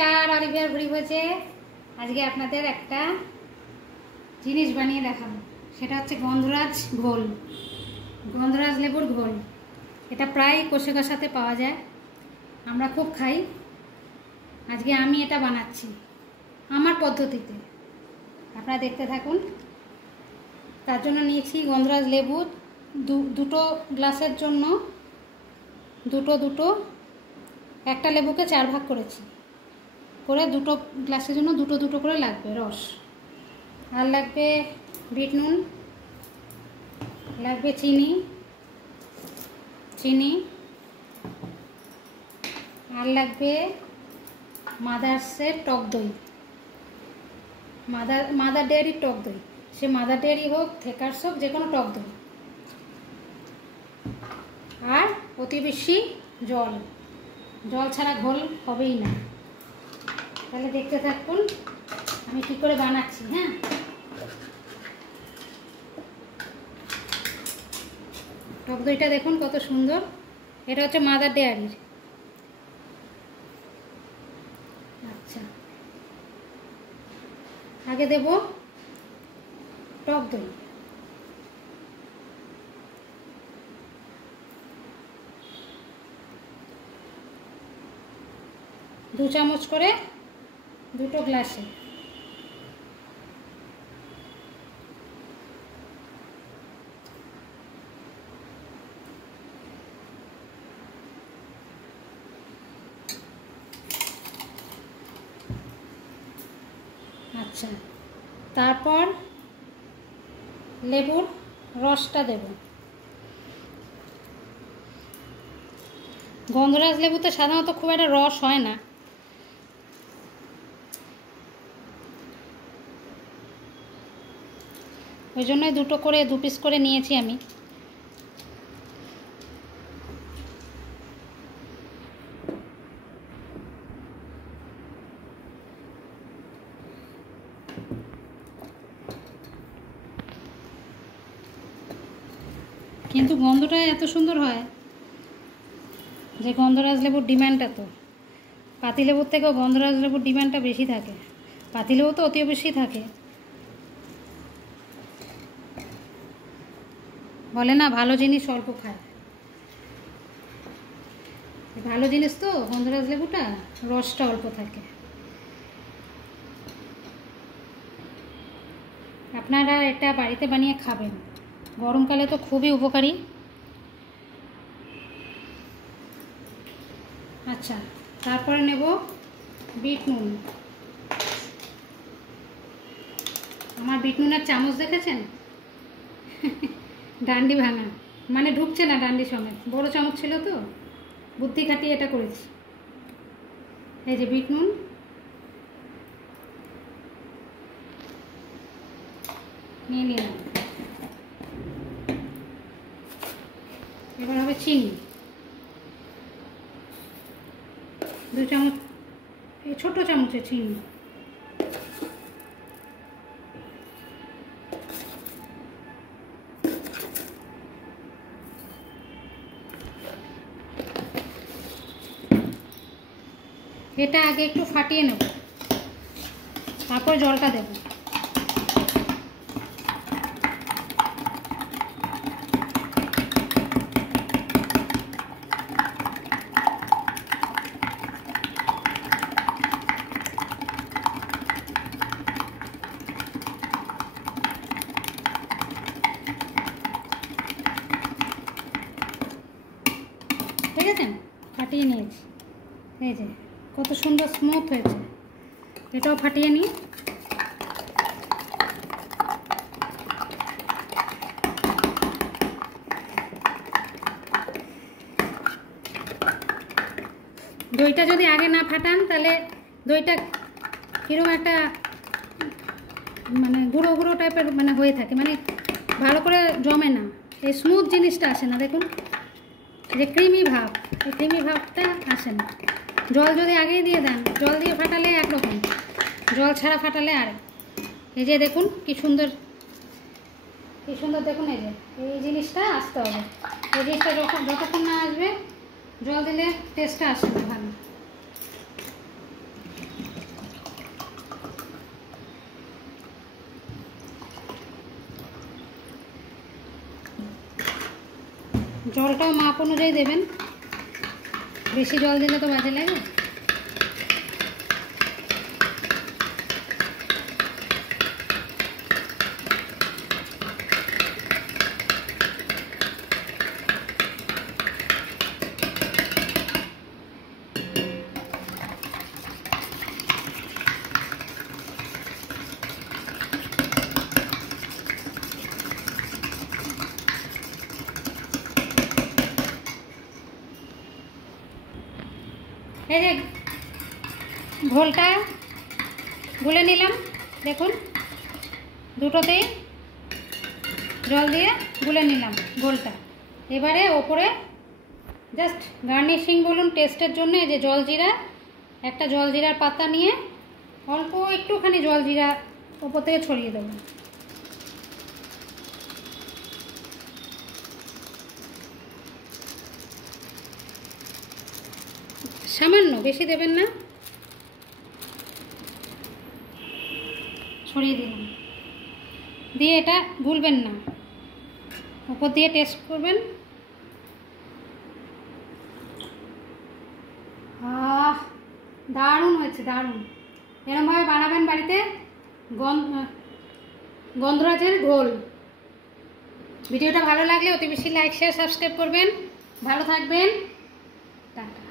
নমস্কার, অলিভিয়ার ভুড়ি ভোজে আজকে আপনাদের একটা জিনিস বানিয়ে দেখাবো। সেটা হচ্ছে গন্ধরাজ ঘোল, গন্ধরাজ লেবুর ঘোল। এটা প্রায় কষে কষাতে পাওয়া যায়, আমরা খুব খাই। আজকে আমি এটা বানাচ্ছি আমার পদ্ধতিতে, আপনারা দেখতে থাকুন। তার জন্য নিয়েছি গন্ধরাজ লেবু দুটো গ্লাসের জন্য দুটো একটা লেবুকে 4 ভাগ করেছি, করে দুটো গ্লাসের জন্য দুটো করে লাগবে রস। আর লাগবে বিট নুন, লাগবে চিনি, আর লাগবে মাদার্সের টক দই, মাদার ডেয়ারির টক দই। সে মাদার ডেয়ারি হোক, থেকার্স হোক, যে কোনো টক দই। আর অতি বেশি জল ছাড়া ঘোল হবেই না। তাহলে দেখতে থাকুন আমি কী করে বানাচ্ছি। হ্যাঁ, টক দইটা দেখুন কত সুন্দর। এটা হচ্ছে মাদার ডেয়ারির। আচ্ছা, আগে দেব টক দই। দু চামচ করে দুটো গ্লাসে। আচ্ছা, তারপর লেবুর রসটা দেব। গন্ধরাজ লেবুতে সাধারণত খুব একটা রস হয় না, ওই জন্যই দু পিস করে নিয়েছি আমি। কিন্তু গন্ধটা এত সুন্দর হয় যে গন্ধরাজ লেবুর ডিমান্ডটা, তো পাতিলেবুর থেকেও গন্ধরাজ লেবুর ডিমান্ডটা বেশি থাকে। পাতিলেবু তো অতি বেশি থাকে। বলে না, ভালো জিনিস অল্প খায়। ভালো জিনিস তো গন্ধরাজ লেবুটা, রসটা অল্প থাকে। আপনারা এটা বাড়িতে বানিয়ে খাবেন, গরমকালে তো খুবই উপকারী। আচ্ছা, তারপরে নেব বিট নুন। আমার বিট নুনের চামচ দেখেছেন? ডান্ডি ভাঙা, মানে ঢুকছে না ডান্ডি সমেত। বড় চামচ ছিল তো, বুদ্ধি খাটিয়ে এটা করেছি। এই যে বিট নুন, নিয়ে নিলাম। এবার হবে চিনি, 2 চামচ, এই ছোট চামচে চিনি। এটা আগে একটু ফাটিয়ে নেব, তারপর জলটা দেব। ঠিক আছে, ফাটিয়ে নিয়েছি। এই যে কত সুন্দর স্মুথ হয়েছে। এটাও ফাটিয়ে নিই। দইটা যদি আগে না ফাটান তাহলে দইটা কীরকম একটা মানে গুঁড়ো গুঁড়ো টাইপের মানে হয়ে থাকে, মানে ভালো করে জমে না, এই স্মুথ জিনিসটা আসে না। দেখুন যে ক্রিমি ভাব, এই ক্রিমি ভাবটা আসে না। জল যদি আগেই দিয়ে দেন, জল দিয়ে ফাটালে একরকম, জল ছাড়া ফাটালে আর। এই যে দেখুন কি সুন্দর দেখুন, এই যে এই জিনিসটা আসতে হবে। এই জিনিসটা যতক্ষণ না আসবে জল দিলে টেস্টটা আসে না ভালো। জলটাও মাপ অনুযায়ী দেবেন, বেশি জল দিলে তো বাজে লাগে। এই যে ঘোলটা গুলে নিলাম, দেখুন দুটোতেই জল দিয়ে গুলে নিলাম ঘোলটা। এবারে ওপরে জাস্ট গার্নিশিং বলুন, টেস্টের জন্য এই যে জলজিরা, একটা জলজিরার পাতা নিয়ে অল্প একটুখানি জলজিরা ওপর থেকে ছড়িয়ে দেবো। সামান্য, বেশি দেবেন না, ছড়িয়ে দিলাম। দিয়ে এটা ভুলবেন না, উপর দিয়ে টেস্ট করবেন। দারুণ হয়েছে, দারুণ। এরকমভাবে বানাবেন বাড়িতে গন্ধরাজের ঘোল। ভিডিওটা ভালো লাগলে অতি বেশি লাইক শেয়ার সাবস্ক্রাইব করবেন। ভালো থাকবেন, টাটা।